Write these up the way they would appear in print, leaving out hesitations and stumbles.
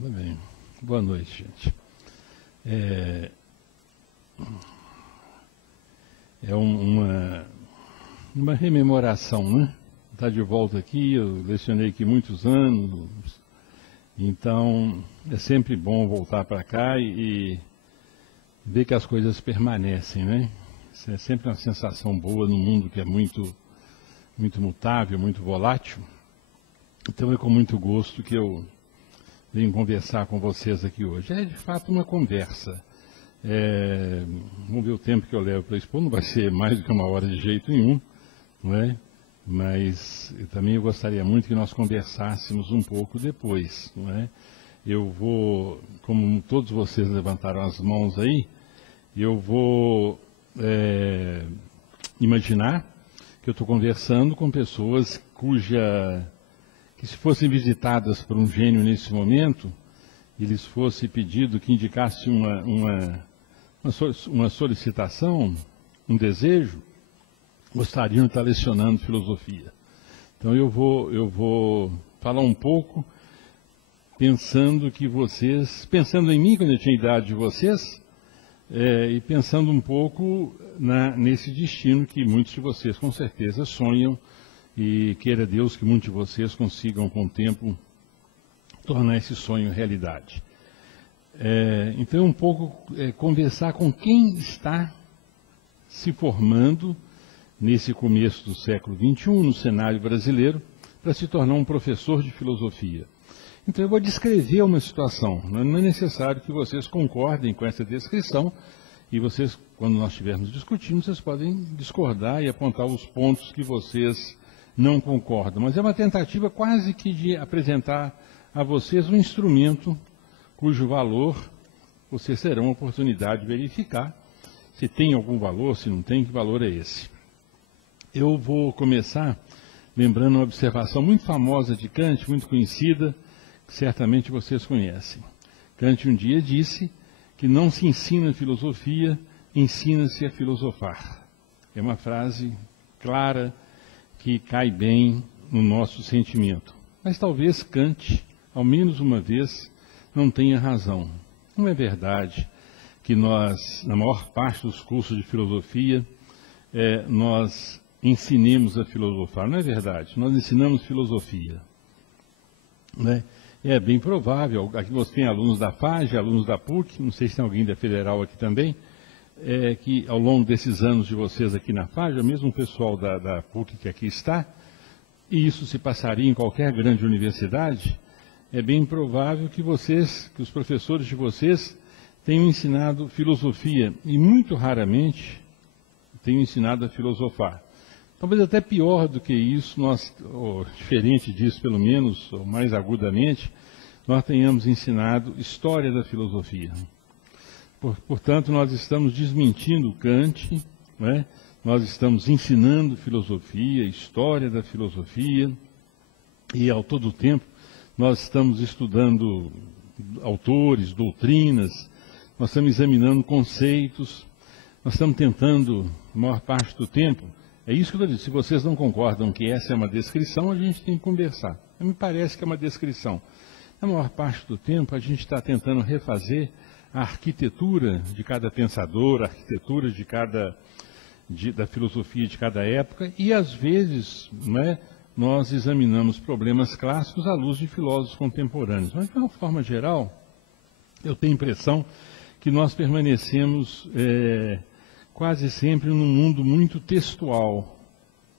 Tudo bem. Boa noite, gente. Uma rememoração, né? Estar de volta aqui, eu lecionei aqui muitos anos, então é sempre bom voltar para cá e ver que as coisas permanecem, né? Isso é sempre uma sensação boa no mundo que é muito mutável, muito volátil. Então é com muito gosto que eu venho conversar com vocês aqui hoje. É de fato uma conversa. Vamos ver o tempo que eu levo para expor, não vai ser mais do que uma hora de jeito nenhum, não é? Mas eu gostaria muito que nós conversássemos um pouco depois, não é? Eu vou, como todos vocês levantaram as mãos aí, eu vou imaginar que eu estou conversando com pessoas que se fossem visitadas por um gênio nesse momento, e lhes fosse pedido que indicasse uma solicitação, um desejo, gostariam de estar lecionando filosofia. Então eu vou falar um pouco pensando em mim quando eu tinha a idade de vocês, e pensando um pouco nesse destino que muitos de vocês com certeza sonham, e queira Deus que muitos de vocês consigam com o tempo tornar esse sonho realidade. Então um pouco conversar com quem está se formando nesse começo do século XXI, no cenário brasileiro, para se tornar um professor de filosofia. Então eu vou descrever uma situação, não é necessário que vocês concordem com essa descrição, e vocês, quando nós estivermos discutindo, vocês podem discordar e apontar os pontos que vocês não concordam, mas é uma tentativa quase que de apresentar a vocês um instrumento cujo valor vocês terão a oportunidade de verificar se tem algum valor, se não tem, que valor é esse. Eu vou começar lembrando uma observação muito famosa de Kant, muito conhecida, que certamente vocês conhecem. Kant um dia disse que não se ensina filosofia, ensina-se a filosofar. É uma frase clara, que cai bem no nosso sentimento. Mas talvez Kant, ao menos uma vez, não tenha razão. Não é verdade que nós, na maior parte dos cursos de filosofia, nós ensinemos a filosofar. Não é verdade. Nós ensinamos filosofia. Né? É bem provável, aqui você tem alunos da FAG, alunos da PUC, não sei se tem alguém da Federal aqui também, que ao longo desses anos de vocês aqui na FAG, mesmo o pessoal da PUC que aqui está, e isso se passaria em qualquer grande universidade, é bem provável que os professores de vocês tenham ensinado filosofia, e muito raramente tenham ensinado a filosofar. Talvez até pior do que isso, ou diferente disso pelo menos, ou mais agudamente, nós tenhamos ensinado história da filosofia. Portanto, nós estamos desmentindo Kant, né? Nós estamos ensinando filosofia, história da filosofia, e ao todo tempo nós estamos estudando autores, doutrinas, nós estamos examinando conceitos, nós estamos tentando, a maior parte do tempo, é isso que eu estou dizendo, se vocês não concordam que essa é uma descrição, a gente tem que conversar. Me parece que é uma descrição. Na maior parte do tempo, a gente está tentando refazer a arquitetura de cada pensador, a arquitetura da filosofia de cada época, e às vezes nós examinamos problemas clássicos à luz de filósofos contemporâneos. Mas, de uma forma geral, eu tenho a impressão que nós permanecemos quase sempre num mundo muito textual,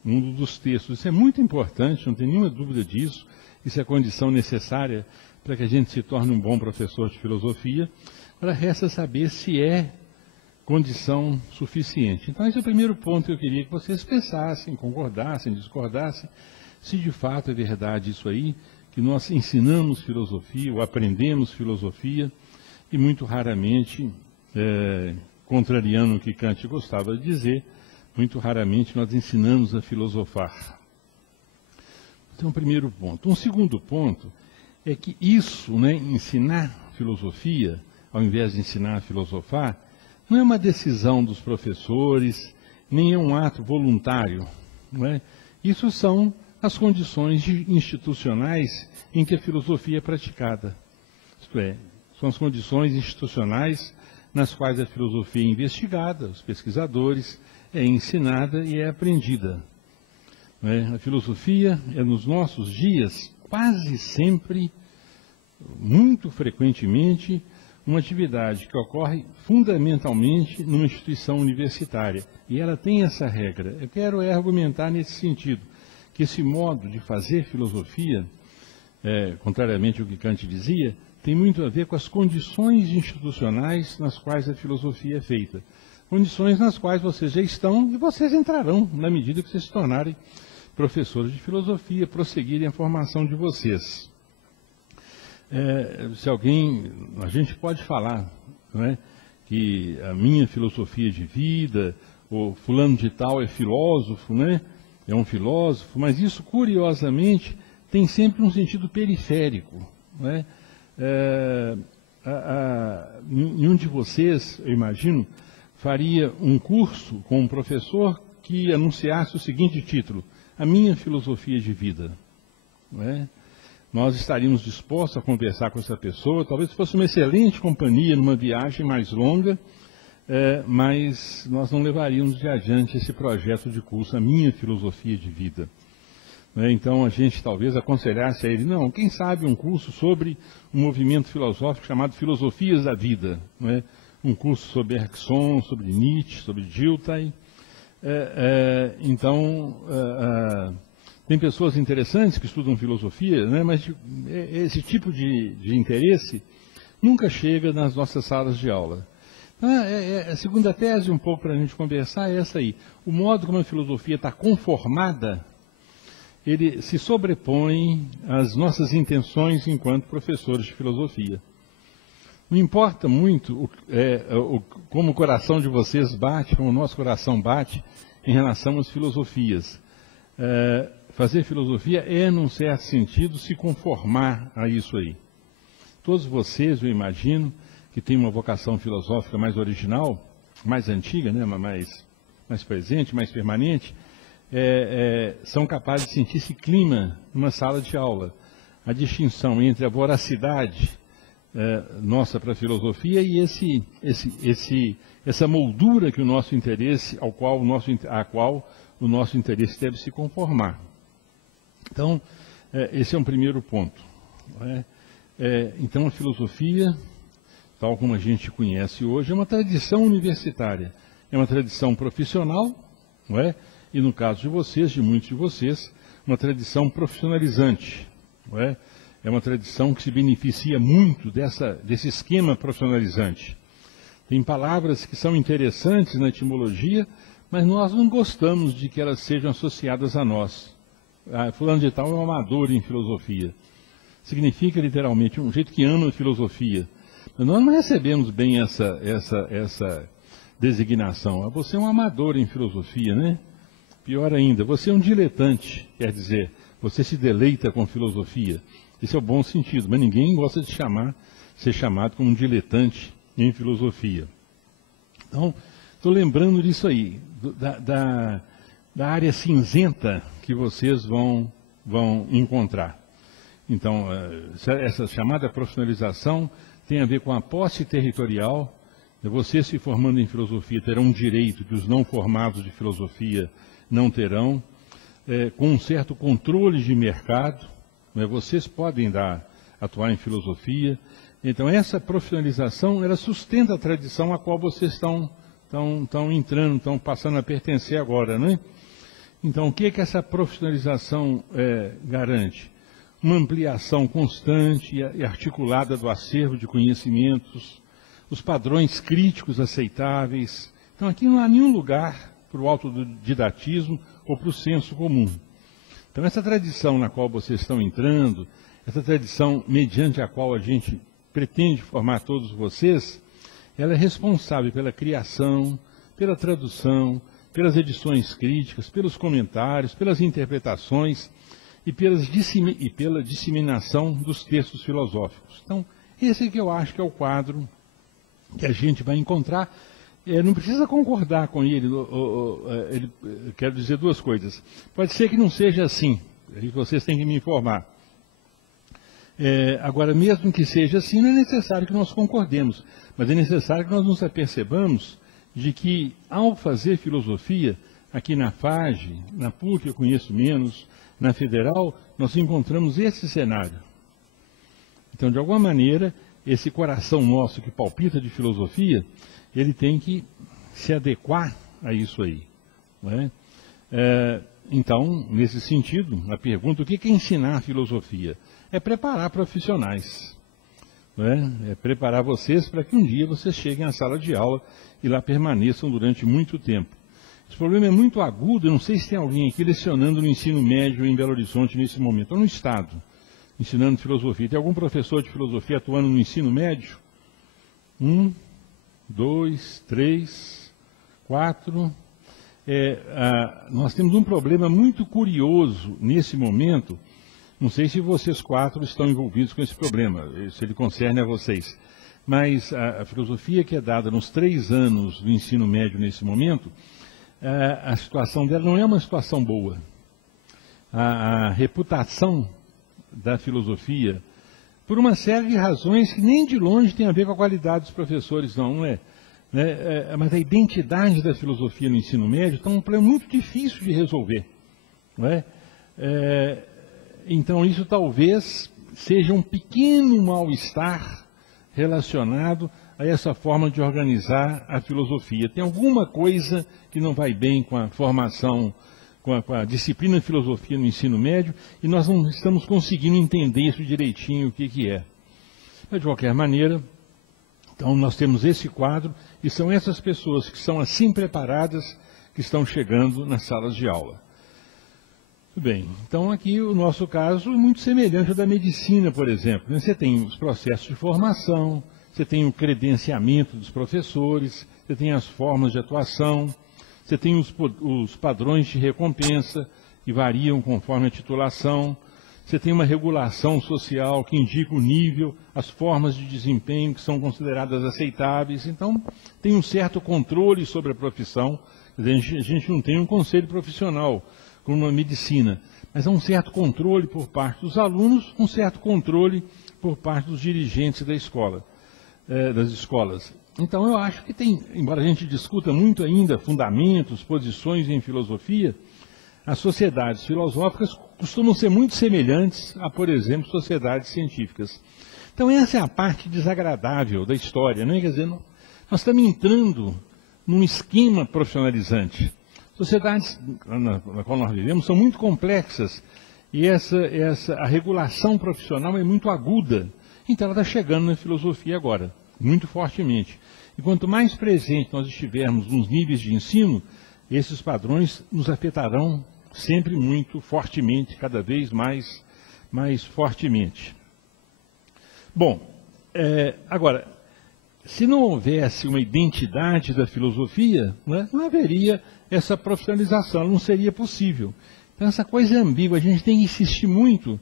mundo dos textos. Isso é muito importante, não tem nenhuma dúvida disso, isso é condição necessária para que a gente se torne um bom professor de filosofia. Agora resta saber se é condição suficiente. Então esse é o primeiro ponto que eu queria que vocês pensassem, concordassem, discordassem, se de fato é verdade isso aí, que nós ensinamos filosofia, ou aprendemos filosofia, e muito raramente, contrariando o que Kant gostava de dizer, muito raramente nós ensinamos a filosofar. Então, primeiro ponto. Um segundo ponto é que isso, ensinar filosofia, ao invés de ensinar a filosofar, não é uma decisão dos professores, nem é um ato voluntário. Isso são as condições institucionais em que a filosofia é praticada. Isto é, são as condições institucionais nas quais a filosofia é investigada, os pesquisadores, é ensinada e é aprendida. A filosofia é, nos nossos dias, quase sempre, muito frequentemente, uma atividade que ocorre fundamentalmente numa instituição universitária. E ela tem essa regra. Eu quero argumentar nesse sentido, que esse modo de fazer filosofia, contrariamente ao que Kant dizia, tem muito a ver com as condições institucionais nas quais a filosofia é feita. Condições nas quais vocês já estão e vocês entrarão na medida que vocês se tornarem professores de filosofia, prosseguirem a formação de vocês. A gente pode falar, não é, que a minha filosofia de vida, ou fulano de tal é filósofo, né, é um filósofo, mas isso, curiosamente, tem sempre um sentido periférico. Não é? Nenhum de vocês, eu imagino, faria um curso com um professor que anunciasse o seguinte título: A Minha Filosofia de Vida. Não é? Nós estaríamos dispostos a conversar com essa pessoa, talvez fosse uma excelente companhia numa viagem mais longa, mas nós não levaríamos adiante esse projeto de curso, A Minha Filosofia de Vida. Então a gente talvez aconselhasse a ele, não, quem sabe um curso sobre um movimento filosófico chamado Filosofias da Vida, não é? Um curso sobre Bergson, sobre Nietzsche, sobre Dilthey. Tem pessoas interessantes que estudam filosofia, né, mas esse tipo de interesse nunca chega nas nossas salas de aula. A segunda tese, um pouco para a gente conversar, é essa aí. O modo como a filosofia está conformada, ele se sobrepõe às nossas intenções enquanto professores de filosofia. Não importa muito como o coração de vocês bate, como o nosso coração bate em relação às filosofias. Fazer filosofia é, num certo sentido, se conformar a isso aí. Todos vocês, eu imagino, que têm uma vocação filosófica mais original, mais antiga, né, mais presente, mais permanente, são capazes de sentir esse clima numa sala de aula. A distinção entre a voracidade nossa para a filosofia e essa moldura que o nosso interesse, a qual o nosso interesse deve se conformar. Então, esse é um primeiro ponto. Não é? Então, a filosofia, tal como a gente conhece hoje, é uma tradição universitária, é uma tradição profissional, não é? E no caso de vocês, de muitos de vocês, uma tradição profissionalizante. Não é? É uma tradição que se beneficia muito desse esquema profissionalizante. Tem palavras que são interessantes na etimologia, mas nós não gostamos de que elas sejam associadas a nós. Fulano de tal é um amador em filosofia. Significa literalmente um jeito que ama a filosofia. Mas nós não recebemos bem essa designação. Você é um amador em filosofia, né? Pior ainda, você é um diletante, quer dizer, você se deleita com filosofia. Esse é o bom sentido, mas ninguém gosta de ser chamado como um diletante em filosofia. Então, estou lembrando disso aí, da área cinzenta que vocês vão encontrar. Então, essa chamada profissionalização tem a ver com a posse territorial. Vocês se formando em filosofia terão um direito que os não formados de filosofia não terão, com um certo controle de mercado. Vocês podem atuar em filosofia. Então, essa profissionalização, ela sustenta a tradição a qual vocês estão entrando, estão passando a pertencer agora, né? Então, o que essa profissionalização garante? Uma ampliação constante e articulada do acervo de conhecimentos, os padrões críticos aceitáveis. Então, aqui não há nenhum lugar para o autodidatismo ou para o senso comum. Então, essa tradição na qual vocês estão entrando, essa tradição mediante a qual a gente pretende formar todos vocês, ela é responsável pela criação, pela tradução, pelas edições críticas, pelos comentários, pelas interpretações e pela disseminação dos textos filosóficos. Então, esse que eu acho que é o quadro que a gente vai encontrar. Não precisa concordar com ele, quero dizer duas coisas. Pode ser que não seja assim, vocês têm que me informar. Agora, mesmo que seja assim, não é necessário que nós concordemos, mas é necessário que nós nos apercebamos de que, ao fazer filosofia, aqui na FAGE, na PUC eu conheço menos, na Federal, nós encontramos esse cenário. Então, de alguma maneira, esse coração nosso que palpita de filosofia, ele tem que se adequar a isso aí. Não é? Então, nesse sentido, a pergunta, o que é ensinar filosofia? É preparar profissionais. Não é? É preparar vocês para que um dia vocês cheguem à sala de aula e lá permaneçam durante muito tempo. Esse problema é muito agudo, eu não sei se tem alguém aqui lecionando no ensino médio em Belo Horizonte nesse momento, ou no Estado, ensinando filosofia. Tem algum professor de filosofia atuando no ensino médio? 1, 2, 3, 4. Nós temos um problema muito curioso nesse momento. Não sei se vocês 4 estão envolvidos com esse problema, se ele concerne a vocês. Mas a filosofia que é dada nos 3 anos do ensino médio nesse momento, a situação dela não é uma situação boa. A reputação da filosofia, por uma série de razões que nem de longe tem a ver com a qualidade dos professores, não é? Mas a identidade da filosofia no ensino médio está um problema muito difícil de resolver. Não é? Então isso talvez seja um pequeno mal-estar relacionado a essa forma de organizar a filosofia. Tem alguma coisa que não vai bem com a formação, com a disciplina de filosofia no ensino médio, e nós não estamos conseguindo entender isso direitinho, o que é. Mas, de qualquer maneira, então nós temos esse quadro, e são essas pessoas que são assim preparadas que estão chegando nas salas de aula. Muito bem, então aqui o nosso caso é muito semelhante ao da medicina, por exemplo. Você tem os processos de formação, você tem o credenciamento dos professores, você tem as formas de atuação, você tem os padrões de recompensa, que variam conforme a titulação, você tem uma regulação social que indica o nível, as formas de desempenho que são consideradas aceitáveis. Então, tem um certo controle sobre a profissão. A gente não tem um conselho profissional, como na medicina, mas há um certo controle por parte dos alunos, um certo controle por parte dos dirigentes da escola, das escolas. Então eu acho que tem, embora a gente discuta muito ainda fundamentos, posições em filosofia, as sociedades filosóficas costumam ser muito semelhantes a, por exemplo, sociedades científicas. Então essa é a parte desagradável da história, né? Quer dizer, nós estamos entrando num esquema profissionalizante. Sociedades na qual nós vivemos são muito complexas e a regulação profissional é muito aguda. Então ela está chegando na filosofia agora, muito fortemente. E quanto mais presente nós estivermos nos níveis de ensino, esses padrões nos afetarão sempre muito fortemente, cada vez mais fortemente. Bom, agora, se não houvesse uma identidade da filosofia, não haveria essa profissionalização, não seria possível. Então essa coisa é ambígua, a gente tem que insistir muito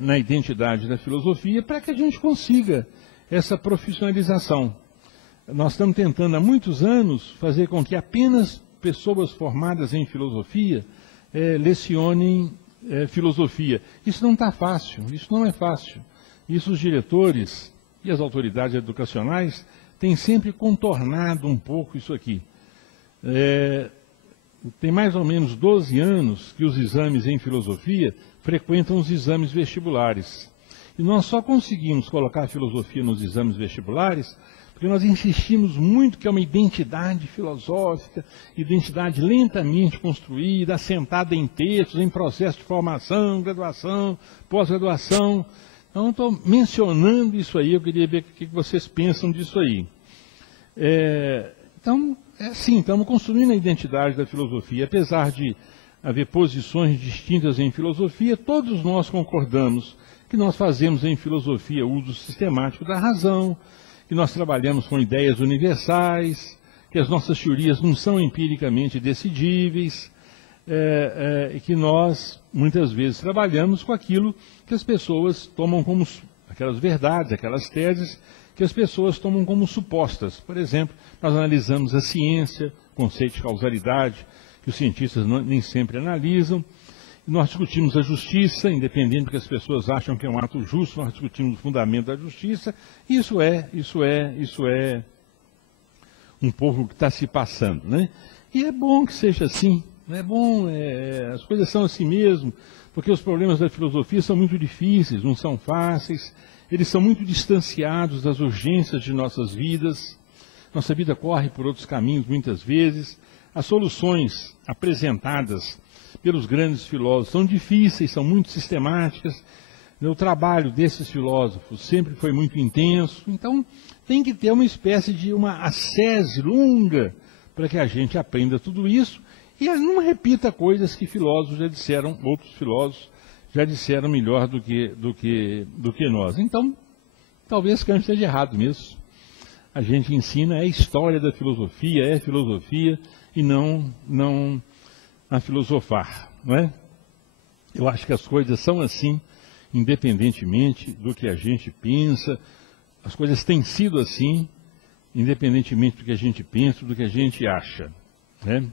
na identidade da filosofia para que a gente consiga essa profissionalização. Nós estamos tentando há muitos anos fazer com que apenas pessoas formadas em filosofia lecionem filosofia. Isso não está fácil, isso não é fácil. Isso os diretores e as autoridades educacionais têm sempre contornado um pouco isso aqui. Tem mais ou menos 12 anos que os exames em filosofia frequentam os exames vestibulares. E nós só conseguimos colocar a filosofia nos exames vestibulares porque nós insistimos muito que é uma identidade filosófica, identidade lentamente construída, assentada em textos, em processo de formação, graduação, pós-graduação. Então, estou mencionando isso aí, eu queria ver o que vocês pensam disso aí. Então, assim, estamos construindo a identidade da filosofia. Apesar de haver posições distintas em filosofia, todos nós concordamos que nós fazemos em filosofia uso sistemático da razão, que nós trabalhamos com ideias universais, que as nossas teorias não são empiricamente decidíveis, e que nós, muitas vezes, trabalhamos com aquilo que as pessoas tomam como, aquelas verdades, aquelas teses, que as pessoas tomam como supostas. Por exemplo, nós analisamos a ciência, conceito de causalidade, que os cientistas nem sempre analisam, Nós discutimos a justiça, independente do que as pessoas acham que é um ato justo, nós discutimos o fundamento da justiça. Isso é um pouco o que está se passando, né? E é bom que seja assim, é bom, as coisas são assim mesmo, porque os problemas da filosofia são muito difíceis, não são fáceis, eles são muito distanciados das urgências de nossas vidas. Nossa vida corre por outros caminhos muitas vezes. As soluções apresentadas pelos grandes filósofos são difíceis, são muito sistemáticas. O trabalho desses filósofos sempre foi muito intenso, então tem que ter uma espécie de uma ascese longa para que a gente aprenda tudo isso e não repita coisas que filósofos já disseram, outros filósofos já disseram melhor do que nós. Então, talvez Kant esteja errado mesmo. A gente ensina a história da filosofia, é filosofia e não a filosofar, não é? Eu acho que as coisas são assim, independentemente do que a gente pensa, as coisas têm sido assim, independentemente do que a gente pensa, do que a gente acha, né?